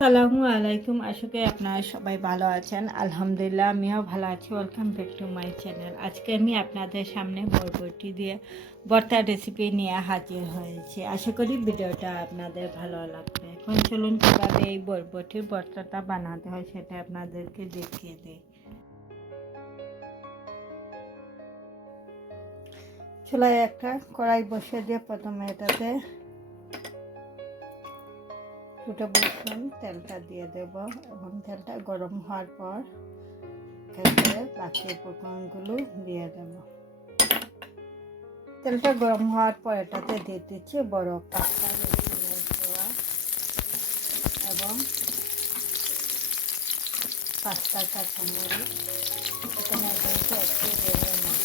সালামু আলাইকুম। আশা করি আপনারা সবাই ভালো আছেন। আলহামদুলিল্লাহ, আমিও ভালো আছি। Welcome back to my channel আজকে আমি আপনাদের সামনে বরবটি দিয়ে ভর্তা রেসিপি নিয়ে হাজির হয়েছি। আশা করি ভিডিওটা আপনাদের ভালো লাগবে। এখন চলুন কীভাবে এই বরবটির ভর্তাটা বানাতে হয় সেটা আপনাদেরকে দেখিয়ে দিই। চুলায় একটা কড়াই বসিয়ে দিয়ে প্রথমে এটাতে দুটো বসুন তেলটা দিয়ে দেব। এবং তেলটা গরম হওয়ার পর খেতে বাকি উপকরণগুলো দিয়ে দেব। তেলটা গরম হওয়ার পর এটাতে দিয়ে দিচ্ছি বড় কাঁচা এবং পাঁচটা কাঁচামরিচ এখানে এদেরকে একটু দেবে নেব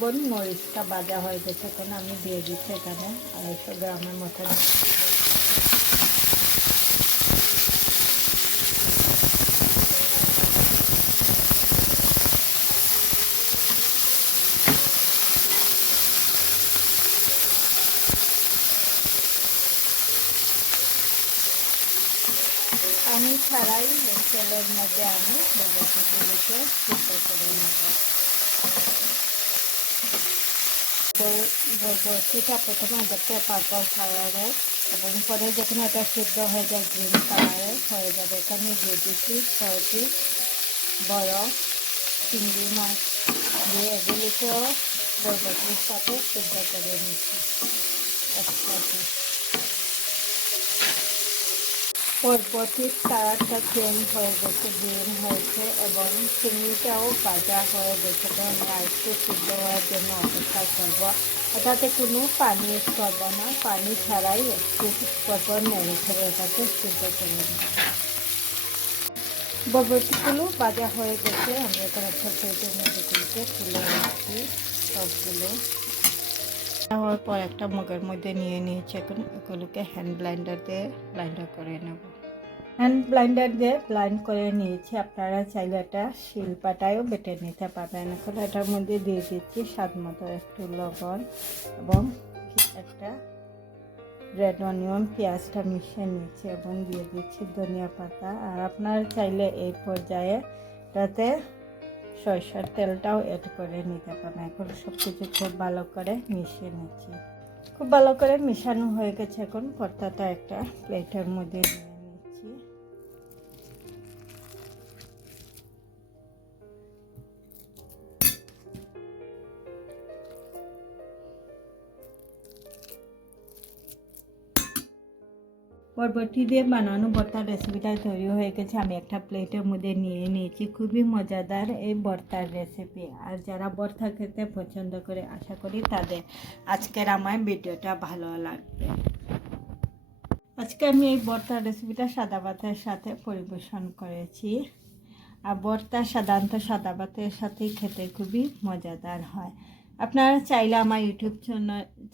বোন মরিচটা বাজা হয়ে গেছে, এখন আমি দিয়ে দিচ্ছি এখানে আড়াইশো গ্রামের মতো। পানি ছাড়াই তেলের মধ্যে আমি বরবটিগুলিকে সিদ্ধ করে নেব। বরবটিটা প্রথমে দেখতে পার্পল কালারের এবং পরে যখন এটা সিদ্ধ হয়ে যায় গ্রিন কালারের হয়ে যাবে। এখানে দিয়ে দিচ্ছি ছয়টি বড় চিংড়ি মাছ দিয়ে এগুলিকেও বরবটির সাথে সিদ্ধ করে নিচ্ছি। একসাথে। বরবটির কালারটা চেঞ্জ হয়ে গেছে গ্রিন হয়েছে এবং চিংড়িটাও ভাজা হয়ে গেছে। কারণ একটু সিদ্ধ হওয়ার জন্য অপেক্ষা করব। এটাতে কোনো পানি ইউজ করব না। পানি ছাড়াই একটু পরপর নেড়ে ছেড়ে এটাকে সিদ্ধ করে বরবটিগুলো ভাজা হয়ে গেছে। আমি এখানে ছোট ছোট মুরগিগুলোকে তুলে নিচ্ছি। সবগুলো হওয়ার পর একটা মগের মধ্যে নিয়ে নিয়েছি এখন। এগুলোকে হ্যান্ড ব্লাইন্ডার দিয়ে ব্লাইন্ডার করে নেব। হ্যান্ড ব্লাইন্ডার দিয়ে ব্লাইন্ড করে নিয়েছি। আপনারা চাইলে এটা শিলপাটায়ও বেটে নিতে পারবেন এখন এটার মধ্যে দিয়ে দিচ্ছি স্বাদ মতো একটু লবণ এবং একটা রেড অনিয়ন পেঁয়াজটা মিশিয়ে নিয়েছি এবং দিয়ে দিচ্ছি ধনিয়া পাতা। আর আপনারা চাইলে এই পর্যায়ে এটাতে সরষের তেলটাও অ্যাড করে নিতে পারেন এখন সব কিছু খুব ভালো করে মিশিয়ে নিচ্ছি। খুব ভালো করে মিশানো হয়ে গেছে এখন। ভর্তাটা একটা প্লেটের মধ্যে বরবটি দিয়ে বানানো ভর্তার রেসিপিটা তৈরি হয়ে গেছে। আমি একটা প্লেটের মধ্যে নিয়ে নিয়েছি। খুবই মজাদার এই ভর্তার রেসিপি আর যারা ভর্তা খেতে পছন্দ করে, আশা করি তাদের আজকের আমার ভিডিওটা ভালো লাগবে। আজকে আমি এই ভর্তার রেসিপিটা সাদা ভাতের সাথে পরিবেশন করেছি। আর ভর্তা সাধারণত সাদা ভাতের সাথেই খেতে খুবই মজাদার হয়। আপনারা চাইলে আমার ইউটিউব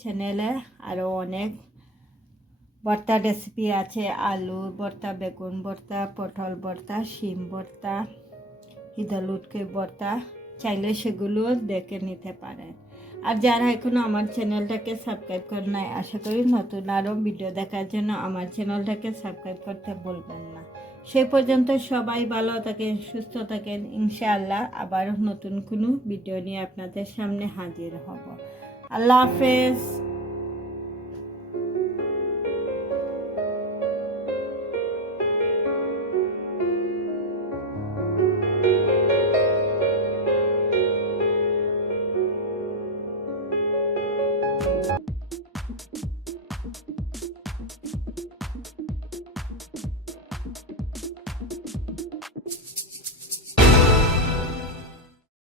চ্যানেলে আরও অনেক ভর্তা রেসিপি আছে, আলু ভর্তা বেগুন ভর্তা পটল ভর্তা শিম ভর্তা হিদালুটকে ভর্তা চাইলে সেগুলো দেখে নিতে পারেন। আর যারা এখনও আমার চ্যানেলটাকে সাবস্ক্রাইব করে নাই, আশা করি নতুন আরও ভিডিও দেখার জন্য আমার চ্যানেলটাকে সাবস্ক্রাইব করতে বলবেন না। সেই পর্যন্ত সবাই ভালো থাকেন, সুস্থ থাকেন। ইনশাআল্লাহ আবার নতুন কোনো ভিডিও নিয়ে আপনাদের সামনে হাজির হব। আল্লাহ হাফেজ।